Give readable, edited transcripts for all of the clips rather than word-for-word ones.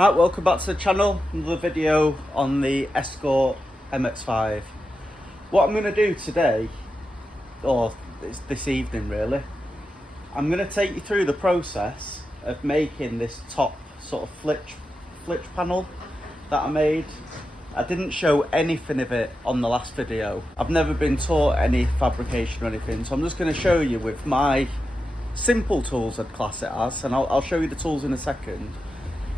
Hi, welcome back to the channel. Another video on the Escort MX-5. What I'm going to do today, or this evening really, I'm going to take you through the process of making this top sort of flitch panel that I made. I didn't show anything of it on the last video. I've never been taught any fabrication or anything, so I'm just going to show you with my simple tools, I'd class it as, and I'll show you the tools in a second,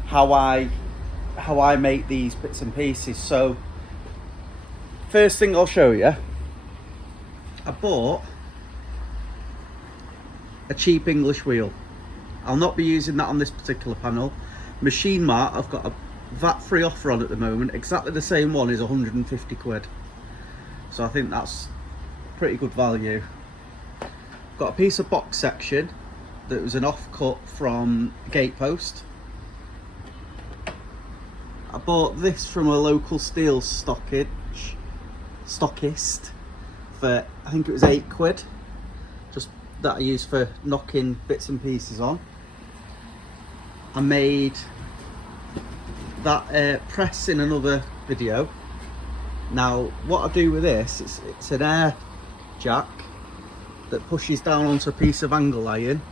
how I make these bits and pieces. So first thing I'll show you, I bought a cheap English wheel. I'll not be using that on this particular panel. Machine Mart, I've got a VAT free offer on at the moment. Exactly the same one is 150 quid. So I think that's pretty good value. Got a piece of box section that was an offcut from Gatepost. I bought this from a local steel stockist for, I think it was 8 quid. Just that I use for knocking bits and pieces on. I made that press in another video. Now what I do with this, it's an air jack that pushes down onto a piece of angle iron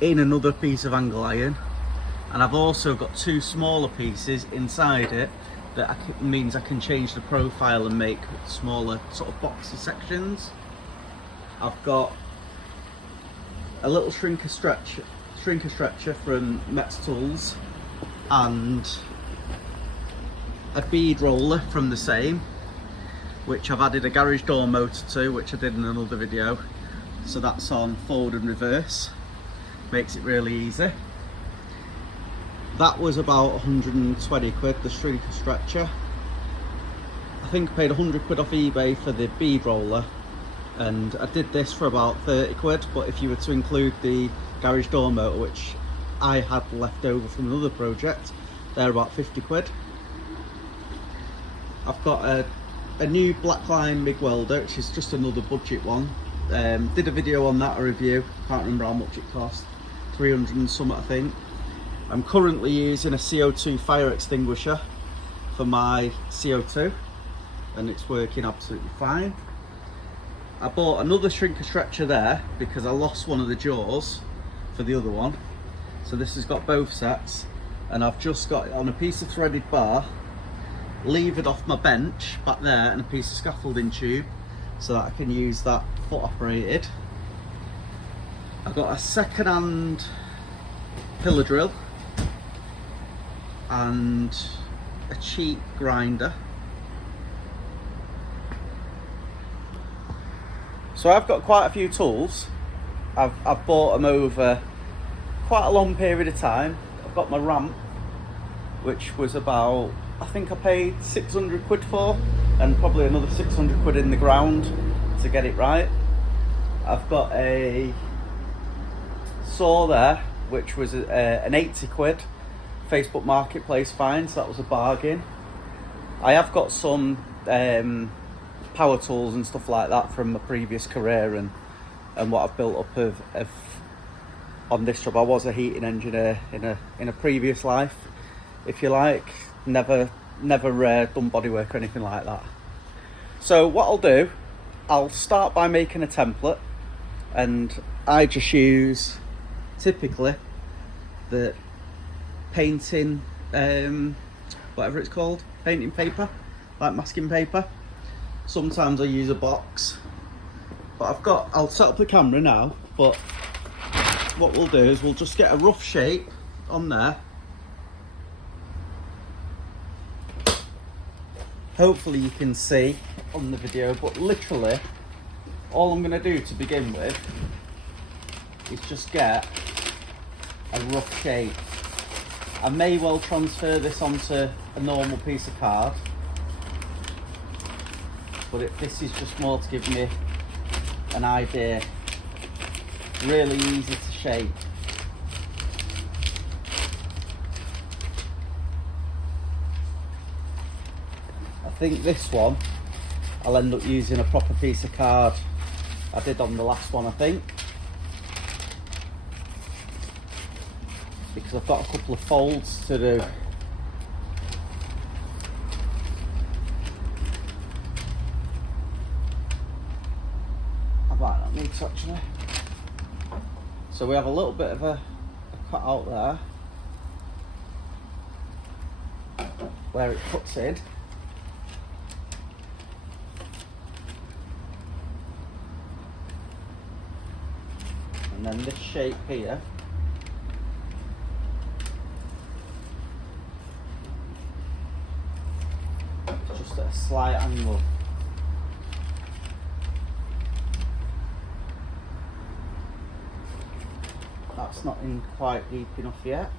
in another piece of angle iron, and I've also got 2 smaller pieces inside it that means I can change the profile and make smaller sort of boxy sections. I've got a little shrinker stretcher from Metz Tools and a bead roller from the same, which I've added a garage door motor to, which I did in another video. So that's on forward and reverse, makes it really easy. That was about 120 quid, the shrinker stretcher. I think I paid 100 quid off eBay for the bead roller, and I did this for about 30 quid, but if you were to include the garage door motor, which I had left over from another project, they're about 50 quid. I've got a new blackline MIG welder, which is just another budget one. Did a video on that, a review, can't remember how much it cost, 300 and some I think. I'm currently using a CO2 fire extinguisher for my CO2 and it's working absolutely fine. I bought another shrinker stretcher there because I lost one of the jaws for the other one. So this has got both sets, and I've just got it on a piece of threaded bar, levered off my bench back there, and a piece of scaffolding tube so that I can use that foot operated. I've got a second-hand pillar drill and a cheap grinder. So I've got quite a few tools. I've bought them over quite a long period of time. I've got my ramp, which was about, I think I paid 600 quid for, and probably another 600 quid in the ground to get it right. I've got a saw there, which was an 80 quid Facebook Marketplace find, so that was a bargain. I have got some power tools and stuff like that from my previous career and what I've built up of on this job. I was a heating engineer in a previous life, if you like. Never done bodywork or anything like that. So what I'll do, I'll start by making a template, and I just use typically the painting, whatever it's called, painting paper, like masking paper. Sometimes I use a box, but I'll set up the camera now, but what we'll do is we'll just get a rough shape on there. Hopefully you can see on the video, but literally all I'm going to do to begin with is just get a rough shape. I may well transfer this onto a normal piece of card, but this is just more to give me an idea. Really easy to shape. I think this one I'll end up using a proper piece of card. I did on the last one, I think. because I've got a couple of folds to do might need to actually. So we have a little bit of a cut out there where it cuts in. And then this shape here is just at a slight angle. That's not in quite deep enough yet.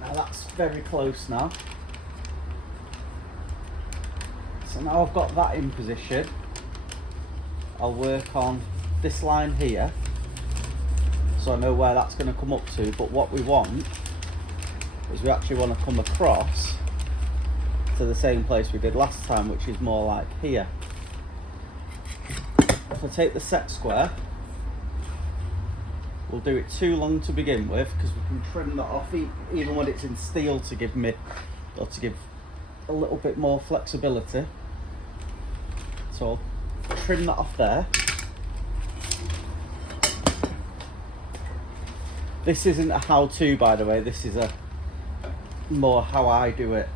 Now that's very close now. So now I've got that in position, I'll work on this line here so I know where that's going to come up to. But what we want is we actually want to come across to the same place we did last time, which is more like here. If I take the set square, we'll do it too long to begin with because we can trim that off even when it's in steel to give a little bit more flexibility. So I'll trim that off there. This isn't a how-to, by the way, this is a more how I do it.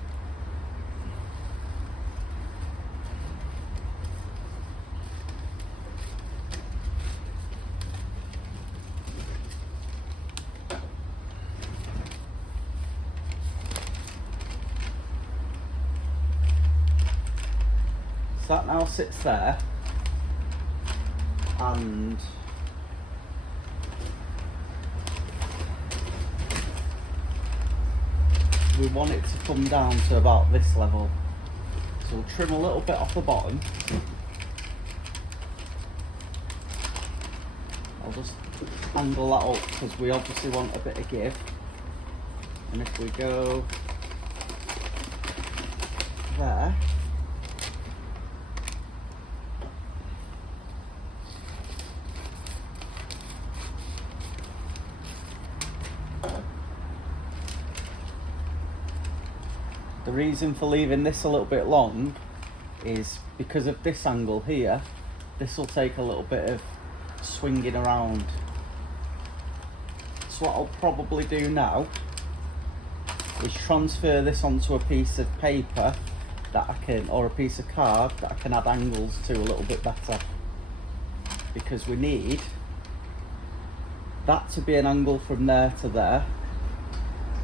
So that now sits there, and we want it to come down to about this level. So we'll trim a little bit off the bottom. I'll just angle that up because we obviously want a bit of give. And if we go there, the reason for leaving this a little bit long is because of this angle here. This will take a little bit of swinging around. So what I'll probably do now is transfer this onto a piece of paper that I can, or a piece of card that I can add angles to a little bit better, because we need that to be an angle from there to there,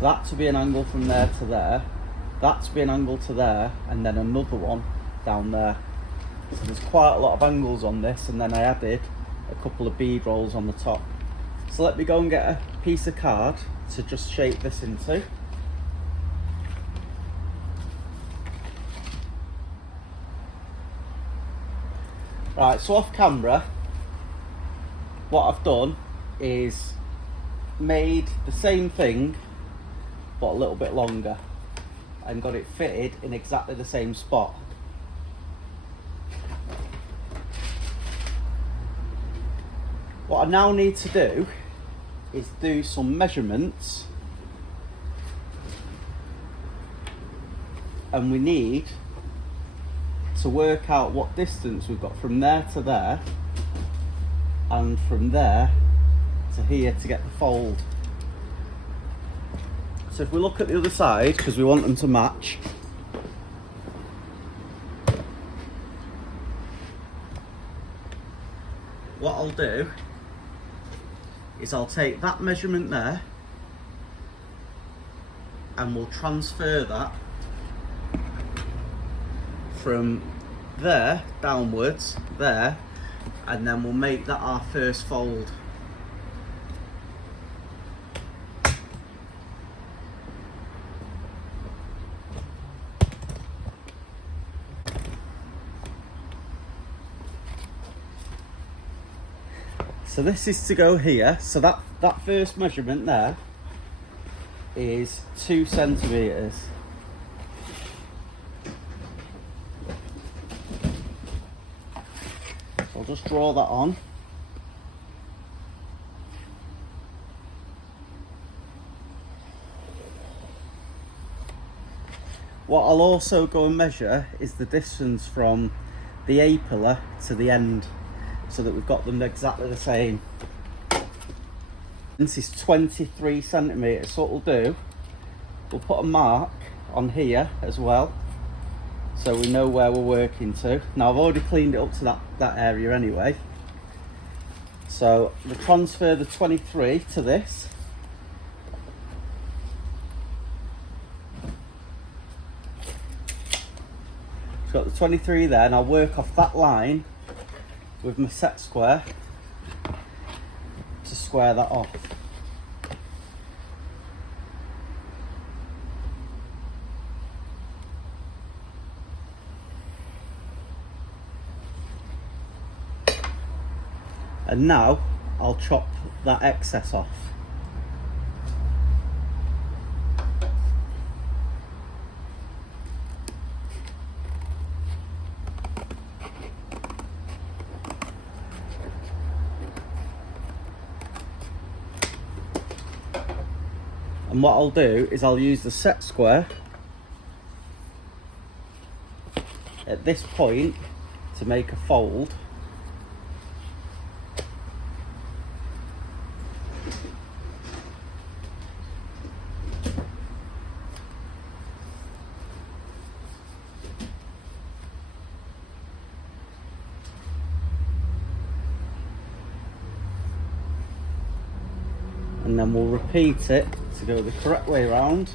that to be an angle from there to there, that to be an angle to there, and then another one down there. So there's quite a lot of angles on this, and then I added a couple of bead rolls on the top. So let me go and get a piece of card to just shape this into. Right, so off camera, what I've done is made the same thing but a little bit longer and got it fitted in exactly the same spot. What I now need to do is do some measurements, and we need to work out what distance we've got from there to there and from there to here to get the fold. So if we look at the other side, because we want them to match, what I'll do is I'll take that measurement there and we'll transfer that from there downwards there, and then we'll make that our first fold. So this is to go here, so that first measurement there is 2 centimetres. So I'll just draw that on. What I'll also go and measure is the distance from the A-pillar to the end, so that we've got them exactly the same. This is 23 centimetres, so what we'll do, we'll put a mark on here as well, so we know where we're working to. Now I've already cleaned it up to that area anyway. So we'll transfer the 23 to this. I've got the 23 there, and I'll work off that line with my set square to square that off. And now I'll chop that excess off. And what I'll do is I'll use the set square at this point to make a fold. And then we'll repeat it to go the correct way around.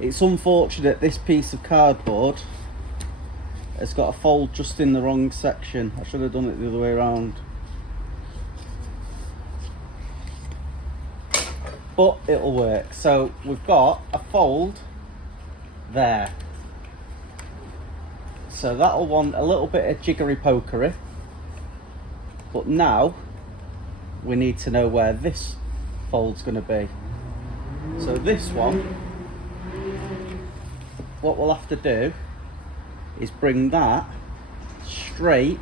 It's unfortunate this piece of cardboard has got a fold just in the wrong section. I should have done it the other way around. But it'll work. So we've got a fold there. So that'll want a little bit of jiggery pokery. But now we need to know where this fold's going to be. So this one, what we'll have to do is bring that straight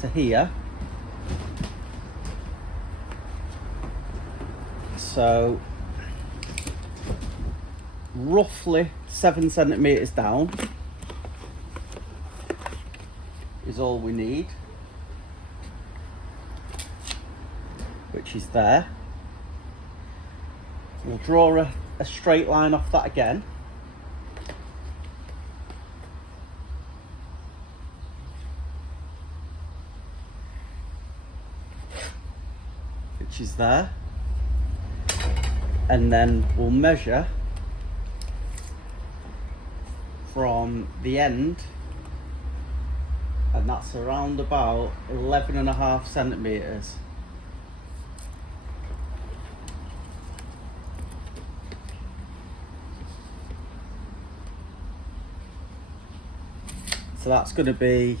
to here. So roughly 7 centimetres down is all we need, which is there. We'll draw a straight line off that again. Which is there. And then we'll measure from the end, and that's around about 11.5 centimetres. So that's going to be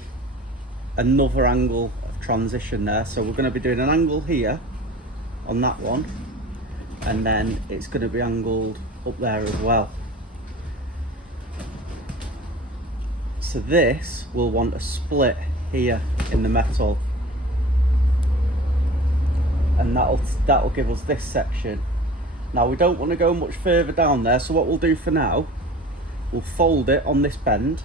another angle of transition there. So we're going to be doing an angle here on that one, and then it's going to be angled up there as well. So this will want a split here in the metal, and that'll give us this section. Now we don't want to go much further down there, so what we'll do for now, we'll fold it on this bend.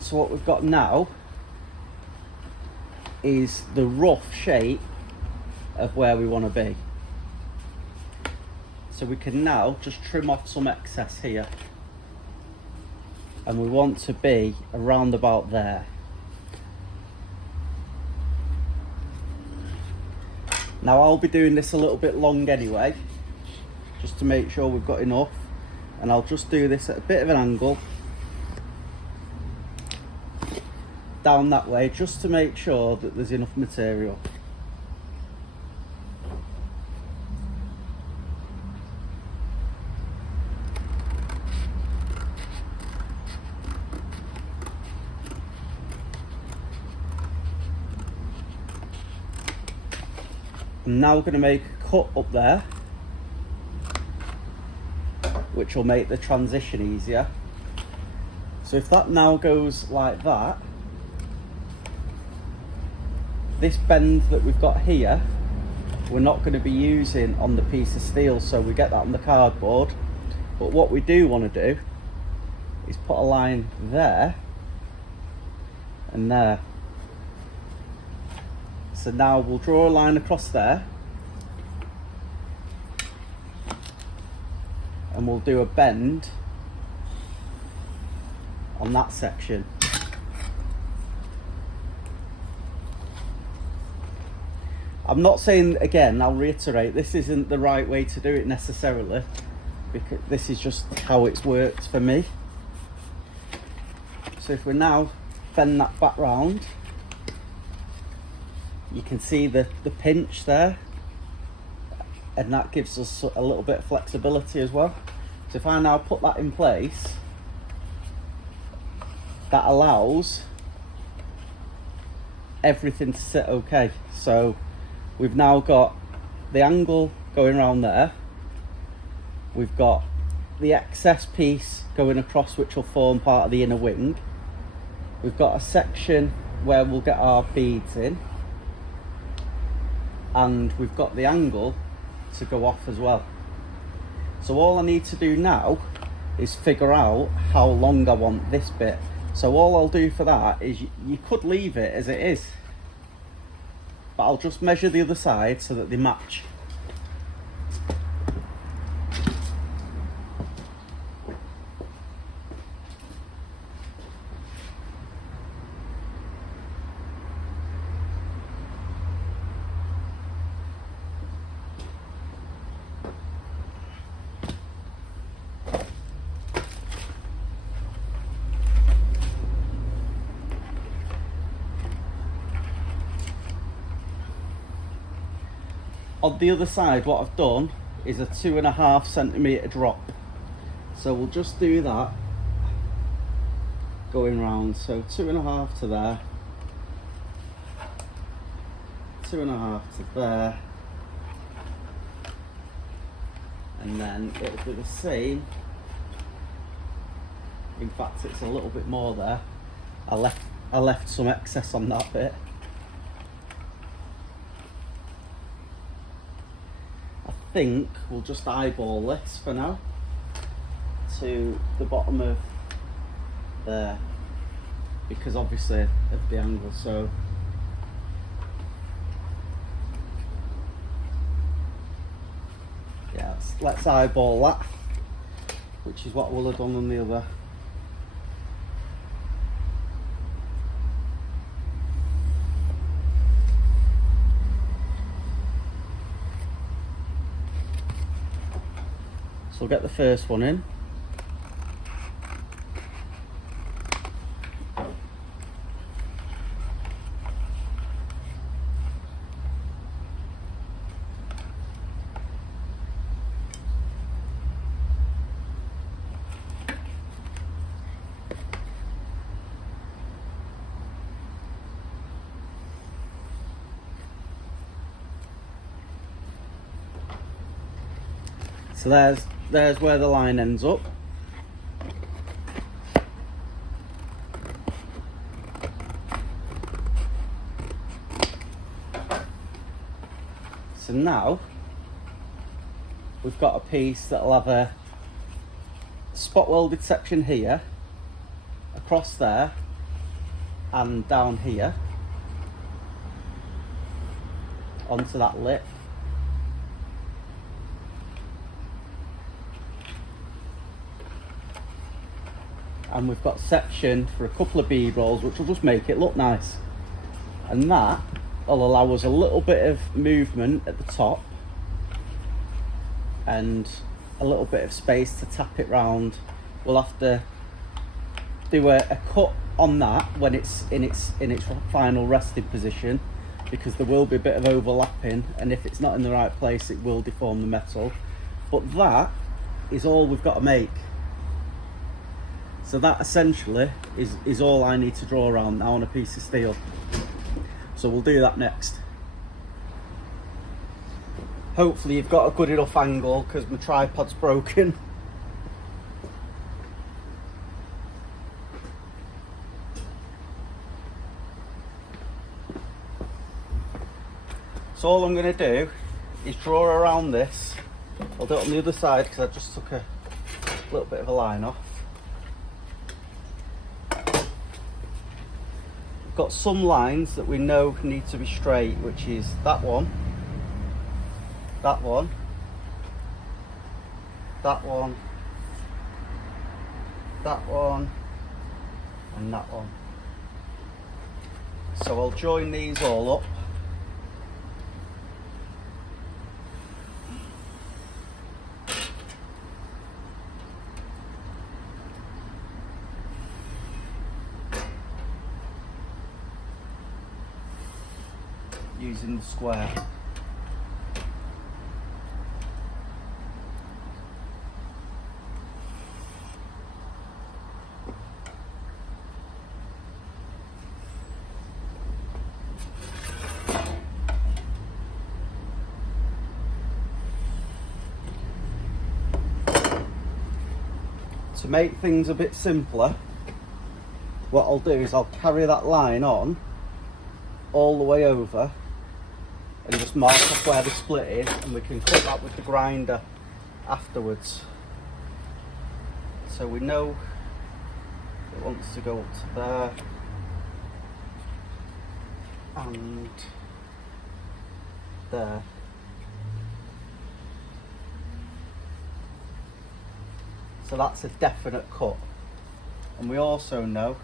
So what we've got now is the rough shape of where we want to be. So we can now just trim off some excess here, and we want to be around about there. Now I'll be doing this a little bit long anyway, just to make sure we've got enough, and I'll just do this at a bit of an angle down that way, just to make sure that there's enough material. I'm now going to make a cut up there, which will make the transition easier. So if that now goes like that, this bend that we've got here, we're not going to be using on the piece of steel, so we get that on the cardboard. But what we do want to do is put a line there and there. So now we'll draw a line across there, and we'll do a bend on that section. I'm not saying, again, I'll reiterate, this isn't the right way to do it necessarily, because this is just how it's worked for me. So if we now bend that back round, you can see the pinch there, and that gives us a little bit of flexibility as well. So if I now put that in place, that allows everything to sit okay. So we've now got the angle going around there, we've got the excess piece going across, which will form part of the inner wing, we've got a section where we'll get our beads in, and we've got the angle to go off as well. So all I need to do now is figure out how long I want this bit. So all I'll do for that is, you could leave it as it is, but I'll just measure the other side so that they match. On the other side, what I've done is a 2.5 centimetre drop. So we'll just do that going round. So 2.5 to there, 2.5 to there, and then it'll be the same. In fact, it's a little bit more there. I left some excess on that bit. I think we'll just eyeball this for now to the bottom of there, because obviously of the angle. So yeah, let's eyeball that, which is what we'll have done on the other. So we'll get the first one in. So there's where the line ends up. So now we've got a piece that'll have a spot welded section here, across there, and down here onto that lip. And we've got section for a couple of bead rolls, which will just make it look nice. And that will allow us a little bit of movement at the top and a little bit of space to tap it round. We'll have to do a cut on that when it's in its final resting position, because there will be a bit of overlapping, and if it's not in the right place, it will deform the metal. But that is all we've got to make. So that essentially is all I need to draw around now on a piece of steel. So we'll do that next. Hopefully you've got a good enough angle because my tripod's broken. So all I'm going to do is draw around this. I'll do it on the other side because I just took a little bit of a line off. We've got some lines that we know need to be straight, which is that one, that one, that one, that one, and that one. So I'll join these all up. Using the square. To make things a bit simpler, what I'll do is I'll carry that line on all the way over and just mark off where the split is, and we can cut that with the grinder afterwards. So we know it wants to go up to there and there. So that's a definite cut. And we also know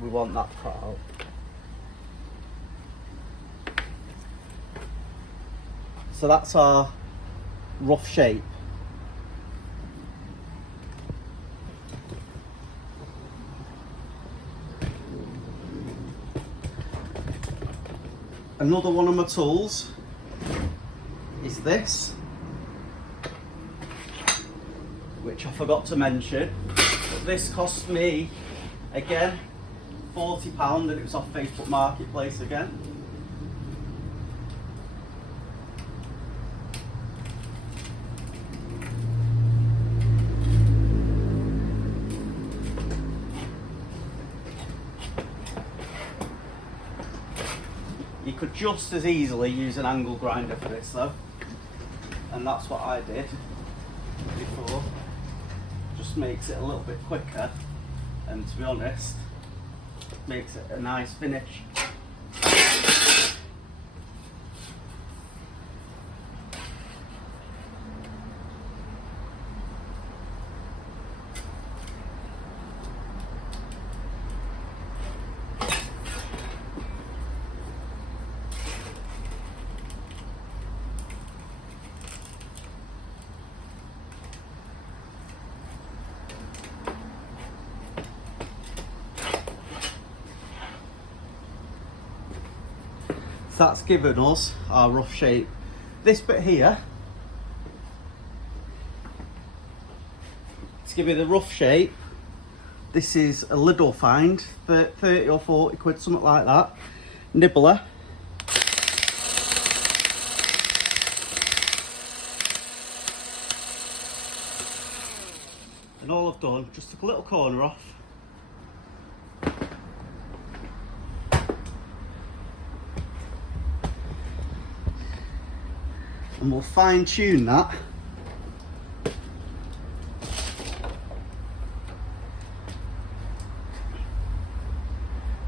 we want that cut out. So that's our rough shape. Another one of my tools is this, which I forgot to mention, but this cost me again £40 and it was off Facebook Marketplace again. You could just as easily use an angle grinder for this though, and that's what I did before. Just makes it a little bit quicker, and to be honest, makes it a nice finish. That's given us our rough shape. This bit here, to give you the rough shape, this is a Lidl find, 30 or 40 quid, something like that. Nibbler. And all I've done, just took a little corner off. And we'll fine tune that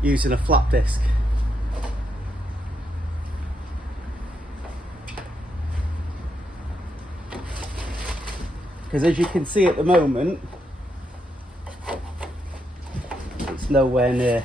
using a flat disc. Because as you can see at the moment, it's nowhere near.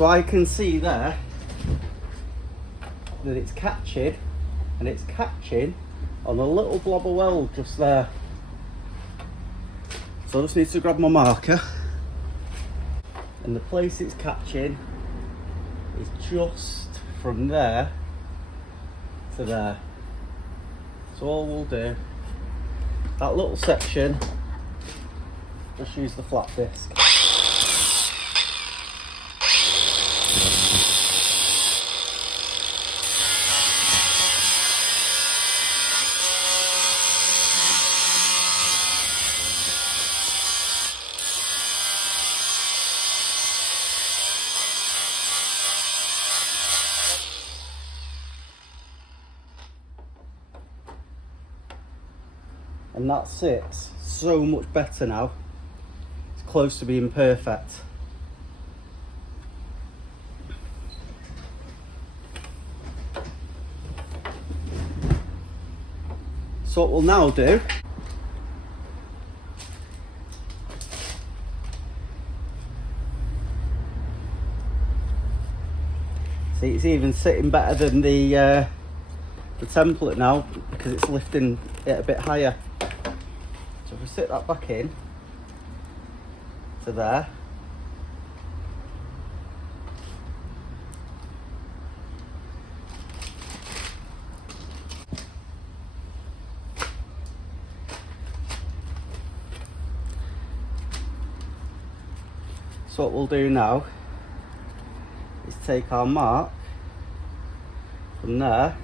So I can see there that it's catching, and it's catching on a little blob of weld just there. So I just need to grab my marker, and the place it's catching is just from there to there. So all we'll do, that little section, just use the flat disc. And that sits so much better now. It's close to being perfect. So what we'll now do, see, it's even sitting better than the template now, because it's lifting it a bit higher. So if we sit that back in to there, so what we'll do now is take our mark from there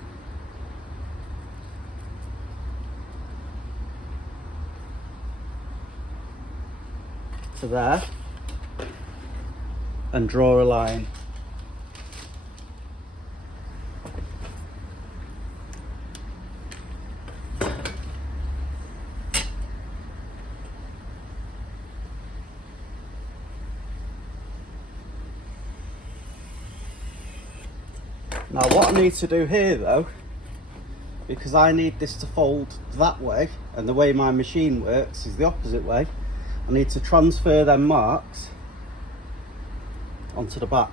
to there and draw a line. Now what I need to do here though, because I need this to fold that way, and the way my machine works is the opposite way, I need to transfer them marks onto the back.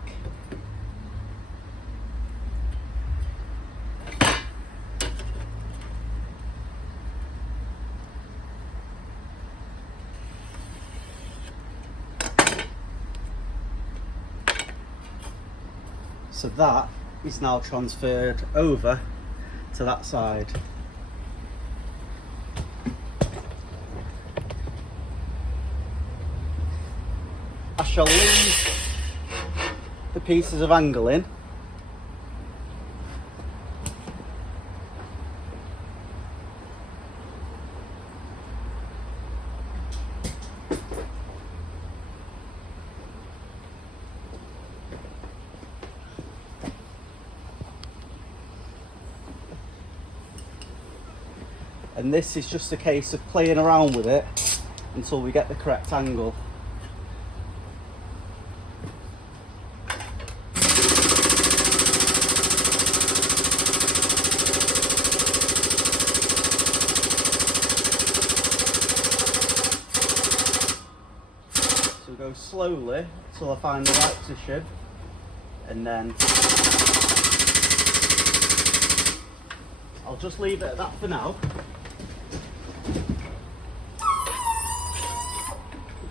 So that is now transferred over to that side. I shall leave the pieces of angle in. And this is just a case of playing around with it until we get the correct angle. Go slowly until I find the right position, and then I'll just leave it at that for now.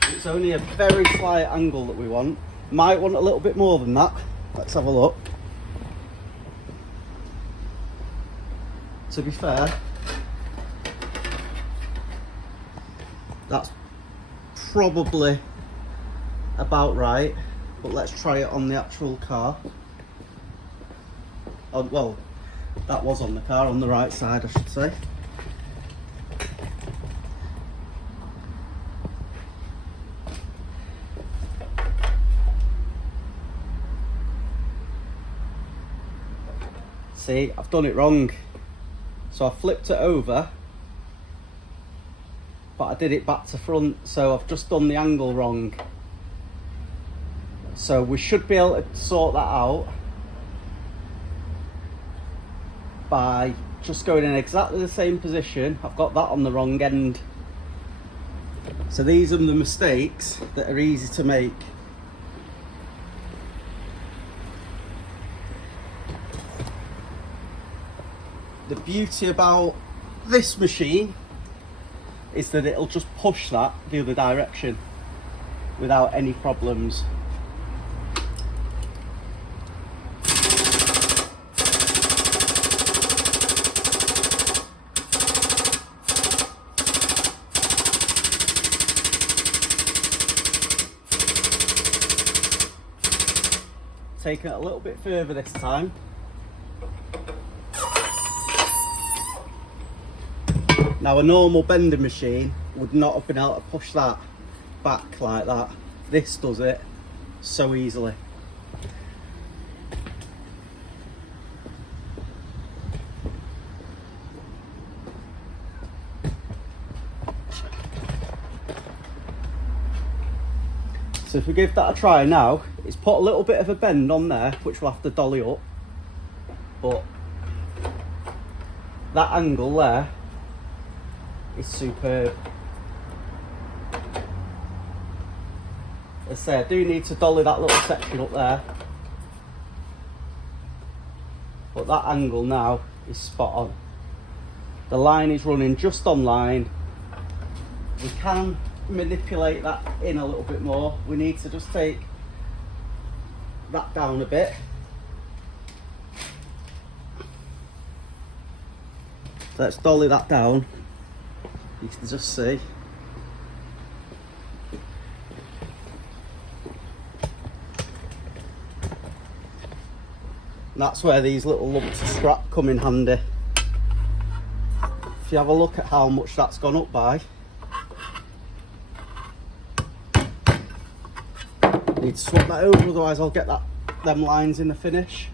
It's only a very slight angle that we want. Might want a little bit more than that. Let's have a look. To be fair, that's probably about right, but let's try it on the actual car. Oh, well, that was on the car, on the right side I should say. See, I've done it wrong. So I flipped it over, but I did it back to front, so I've just done the angle wrong. So we should be able to sort that out by just going in exactly the same position. I've got that on the wrong end. So these are the mistakes that are easy to make. The beauty about this machine is that it'll just push that the other direction without any problems. Taking it a little bit further this time. Now a normal bending machine would not have been able to push that back like that. This does it so easily. So if we give that a try now, it's put a little bit of a bend on there, which we'll have to dolly up, but that angle there is superb. As I say, I do need to dolly that little section up there, but that angle now is spot on. The line is running just on line. We can manipulate that in a little bit more. We need to just take that down a bit. So let's dolly that down. You can just see. And that's where these little lumps of scrap come in handy. If you have a look at how much that's gone up by, I need to swap that over, otherwise I'll get them lines in the finish.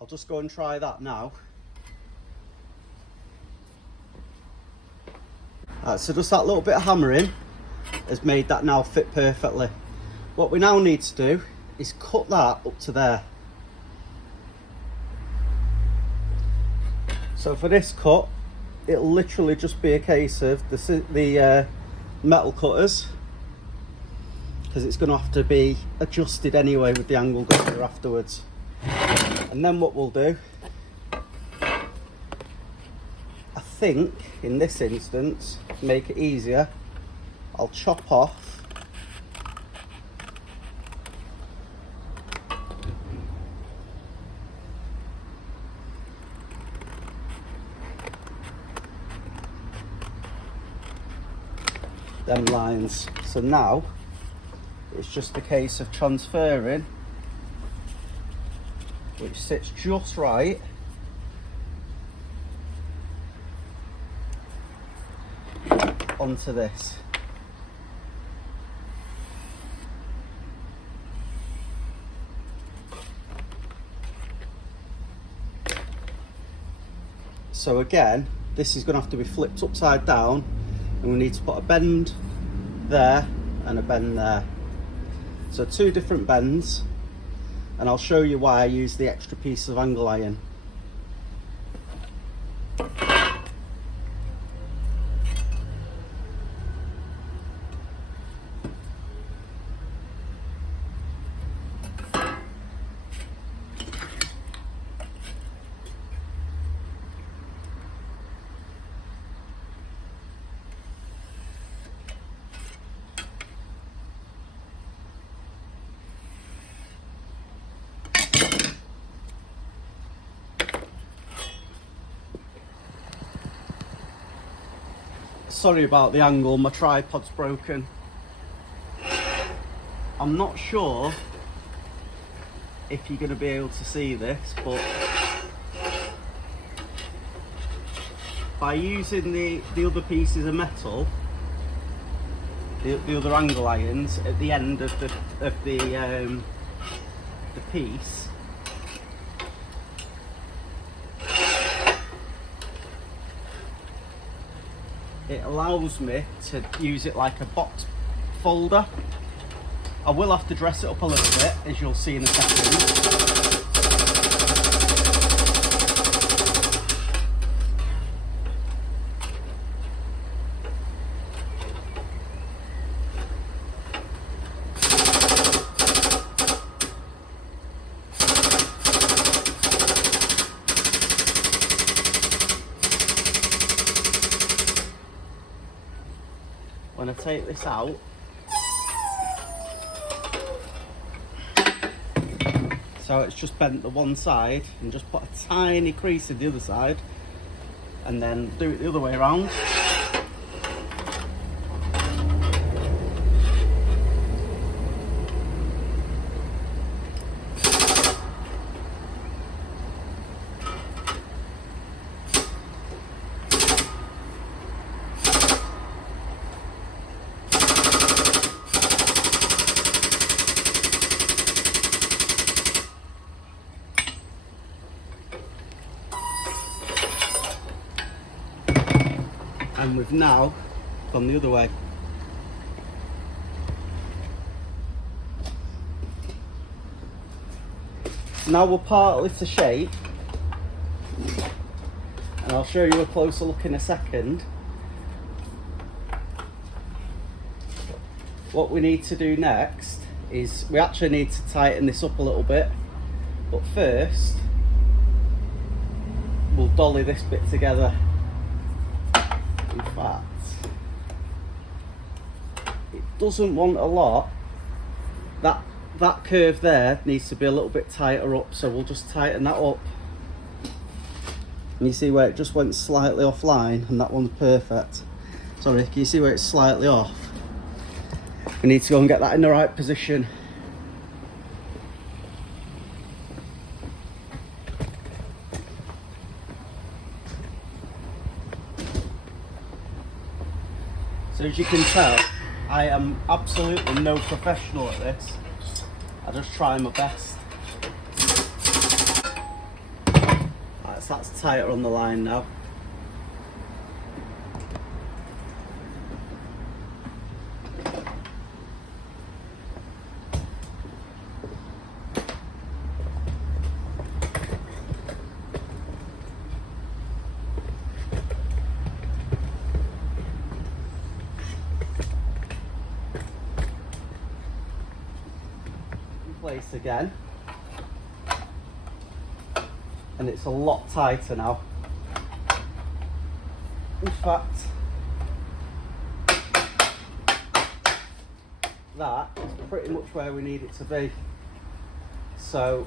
I'll just go and try that now. So just that little bit of hammering has made that now fit perfectly. What we now need to do is cut that up to there. So for this cut, it'll literally just be a case of the metal cutters, because it's going to have to be adjusted anyway with the angle gutter afterwards. And then what we'll do, I think in this instance, to make it easier, I'll chop off them lines. So now it's just a case of transferring, which sits just right, onto this. So again, this is going to have to be flipped upside down, and we need to put a bend there and a bend there. So two different bends, and I'll show you why I use the extra piece of angle iron. Sorry about the angle, my tripod's broken. I'm not sure if you're going to be able to see this, but by using the other pieces of metal, the other angle irons at the end of the piece, it allows me to use it like a box folder. I will have to dress it up a little bit, as you'll see in a second. when I take this out, so it's just bent the one side, and just put a tiny crease in the other side, and then do it the other way around. And we've now gone the other way. Now we're partly to shape, and I'll show you a closer look in a second. What we need to do next is we actually need to tighten this up a little bit, but first we'll dolly this bit together. In fact, it doesn't want a lot. That curve there needs to be a little bit tighter up, so we'll just tighten that up. And you see where it just went slightly offline, and that one's perfect. Sorry, can you see where it's slightly off? We need to go and get that in the right position. So as you can tell, I am absolutely no professional at this. I just try my best. Right, so that's tighter on the line now. Place again, and it's a lot tighter now. In fact, that is pretty much where we need it to be. So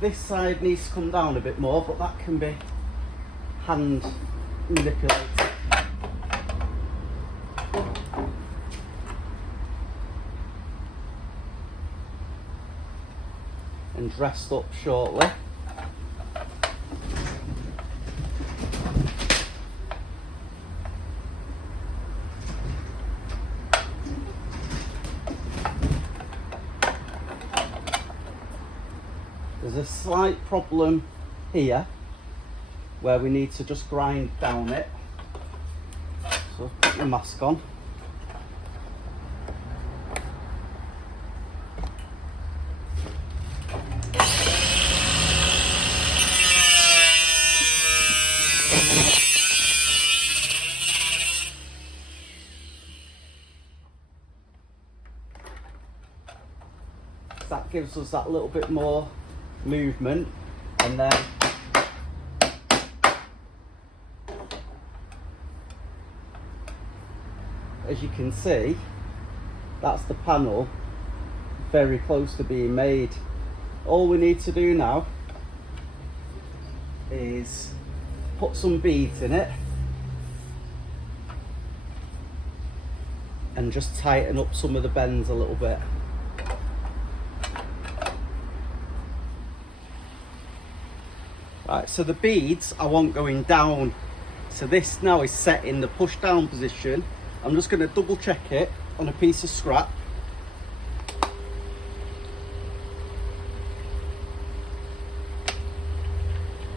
this side needs to come down a bit more, but that can be hand manipulated. And dressed up shortly. There's a slight problem here where we need to just grind down it. So put your mask on. That gives us that little bit more movement, and then as you can see, that's the panel very close to being made. All we need to do now is put some beads in it and just tighten up some of the bends a little bit. Right, so the beads I want going down. So this now is set in the push down position. I'm just going to double check it on a piece of scrap.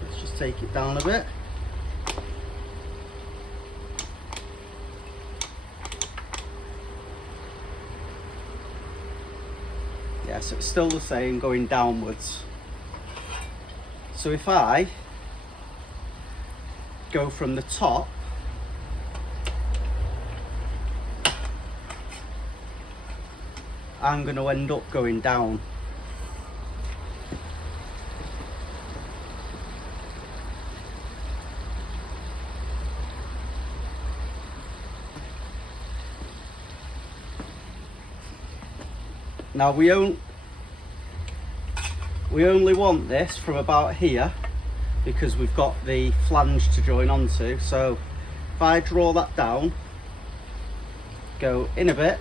Let's just take it down a bit. Yeah, so it's still the same going downwards. So if I go from the top, I'm going to end up going down. Now we only want this from about here because we've got the flange to join onto. So if I draw that down, go in a bit,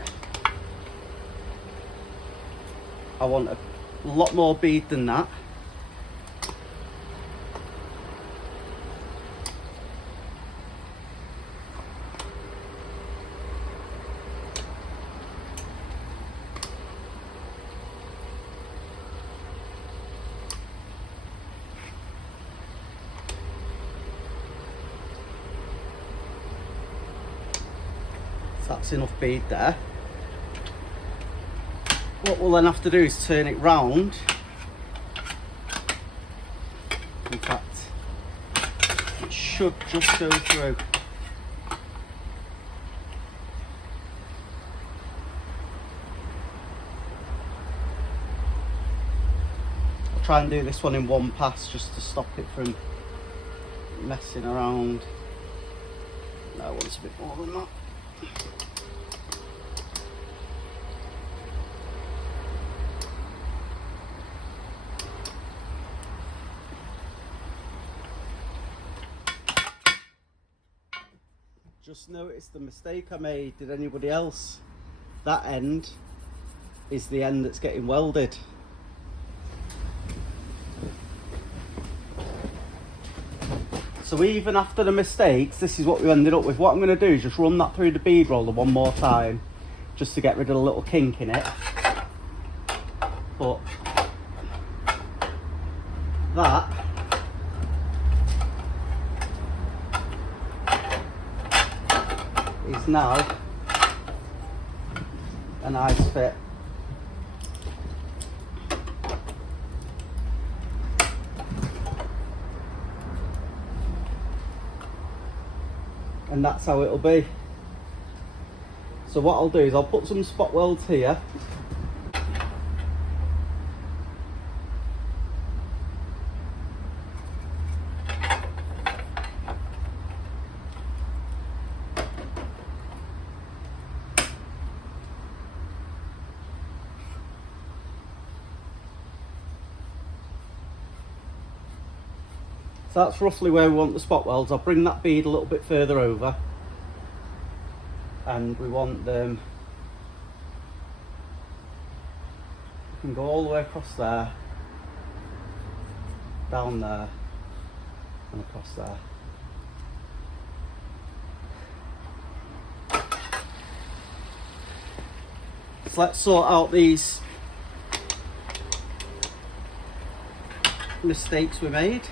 I want a lot more bead than that. So that's enough bead there. What we'll then have to do is turn it round. In fact, it should just go through. I'll try and do this one in one pass just to stop it from messing around. No, I want a bit more than that. Just noticed the mistake I made. Did anybody else? That end is the end that's getting welded. So even after the mistakes, this is what we ended up with. What I'm going to do is just run that through the bead roller one more time, just to get rid of the little kink in it. But that is now a nice fit. And that's how it'll be. So what I'll do is I'll put some spot welds here. So that's roughly where we want the spot welds. I'll bring that bead a little bit further over, and we want them, we can go all the way across there, down there, and across there. So let's sort out these mistakes we made.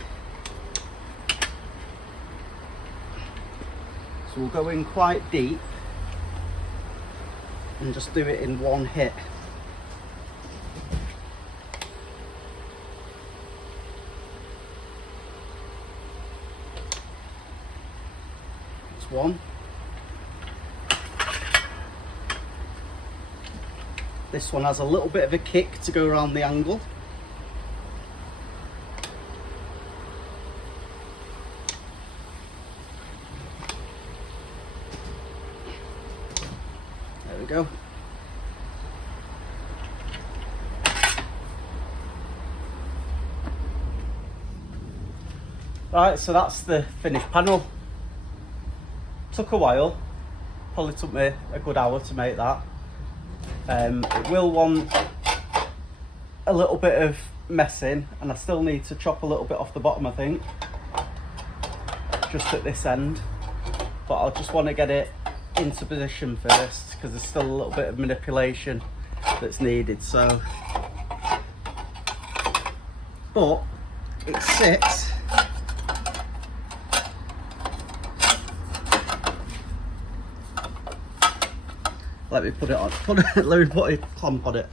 So we'll go in quite deep and just do it in one hit. That's one. This one has a little bit of a kick to go around the angle. There we go. Right, so that's the finished panel. Took a while, probably took me a good hour to make that. It will want a little bit of messing, and I still need to chop a little bit off the bottom, I think, just at this end, but I'll just want to get it into position first because there's still a little bit of manipulation that's needed. So, but it sits let me put it on, let me put a clamp on it.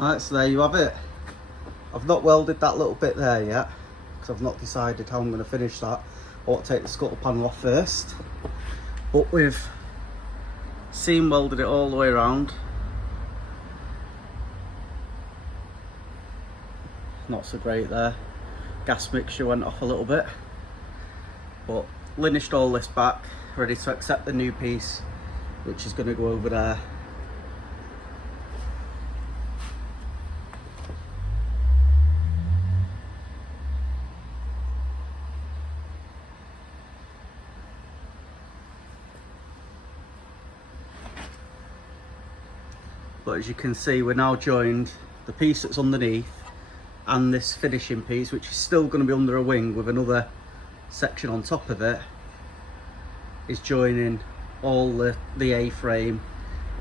Right, so there you have it. I've not welded that little bit there yet because I've not decided how I'm going to finish that. I want to take the scuttle panel off first, but we've seam welded it all the way around. Not so great there. Gas mixture went off a little bit, but linished all this back, ready to accept the new piece, which is going to go over there. But as you can see, we're now joined the piece that's underneath and this finishing piece, which is still going to be under a wing with another section on top of it, is joining all the A-frame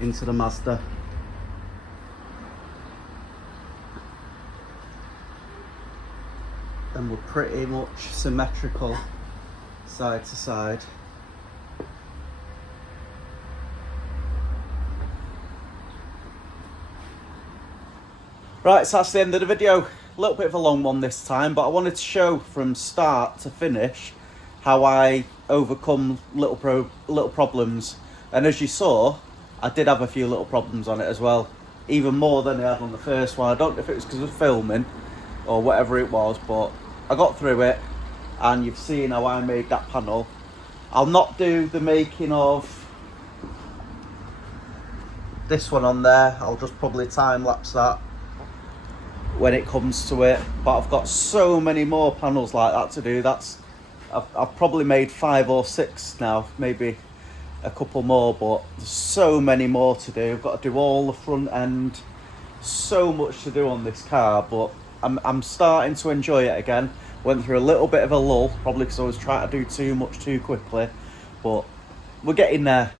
into the Mazda. And we're pretty much symmetrical side to side. Right, so that's the end of the video. A little bit of a long one this time, but I wanted to show from start to finish how I overcome little problems. And as you saw, I did have a few little problems on it as well, even more than I had on the first one. I don't know if it was because of filming or whatever it was, but I got through it, and you've seen how I made that panel. I'll not do the making of this one on there. I'll just probably time lapse that when it comes to it, but I've got so many more panels like that to do. I've probably made 5 or 6 now, maybe a couple more, but there's so many more to do. I've got to do all the front end, so much to do on this car, but I'm starting to enjoy it again. Went through a little bit of a lull, probably because I was trying to do too much too quickly, but we're getting there.